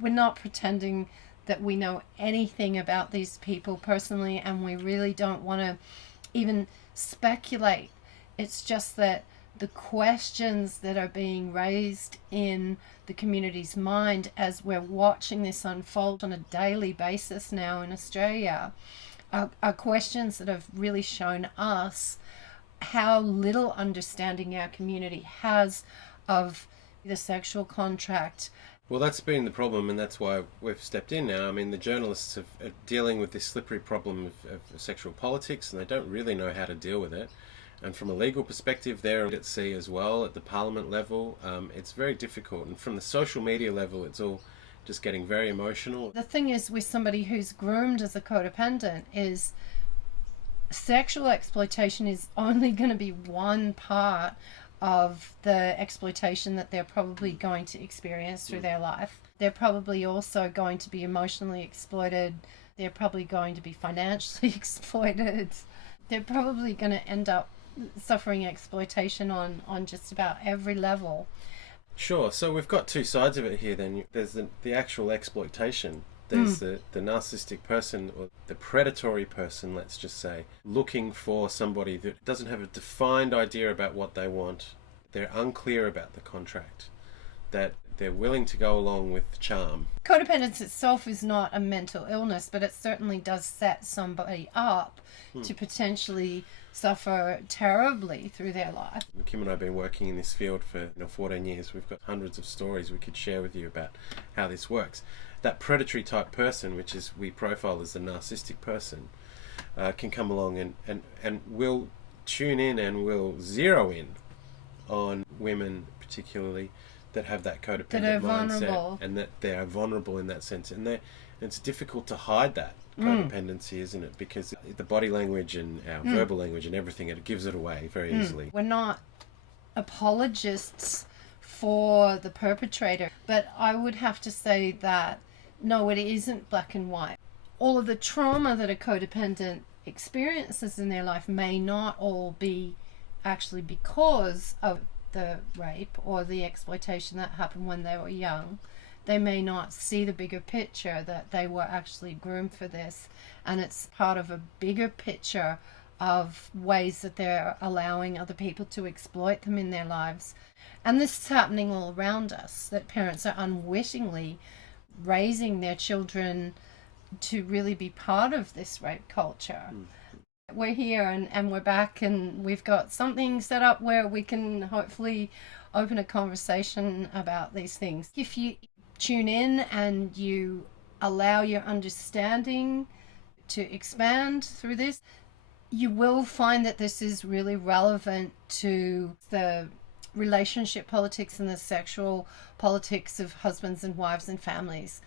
we're not pretending that we know anything about these people personally, and we really don't want to even speculate. It's just that the questions that are being raised in the community's mind as we're watching this unfold on a daily basis now in Australia are questions that have really shown us how little understanding our community has of the sexual contract. Well, that's been the problem, and that's why we've stepped in now. I mean, the journalists are dealing with this slippery problem of sexual politics, and they don't really know how to deal with it. And from a legal perspective, they're at sea as well, at the parliament level. It's very difficult. And from the social media level, it's all just getting very emotional. The thing is, with somebody who's groomed as a codependent, is sexual exploitation is only going to be one part of the exploitation that they're probably going to experience through their life. They're probably also going to be emotionally exploited. They're probably going to be financially exploited. They're probably going to end up suffering exploitation on just about every level. Sure. So we've got two sides of it here then. There's the actual exploitation. There's the narcissistic person, or the predatory person, let's just say, looking for somebody that doesn't have a defined idea about what they want. They're unclear about the contract, that they're willing to go along with charm. Codependence itself is not a mental illness, but it certainly does set somebody up to potentially suffer terribly through their life. Kim and I have been working in this field for 14 years. We've got hundreds of stories we could share with you about how this works. That predatory type person, which is we profile as the narcissistic person, can come along and will tune in and will zero in on women particularly that have that codependent mindset, vulnerable. and that they are vulnerable in that sense, and it's difficult to hide that codependency, isn't it? Because the body language and our verbal language and everything, it gives it away very easily. We're not apologists for the perpetrator, but I would have to say that no, it isn't black and white. All of the trauma that a codependent experiences in their life may not all be actually because of the rape or the exploitation that happened when they were young. They may not see the bigger picture, that they were actually groomed for this, and it's part of a bigger picture of ways that they're allowing other people to exploit them in their lives. And this is happening all around us, that parents are unwittingly raising their children to really be part of this rape culture. We're here and we're back, and we've got something set up where we can hopefully open a conversation about these things. If you tune in and you allow your understanding to expand through this, you will find that this is really relevant to the relationship politics and the sexual politics of husbands and wives and families.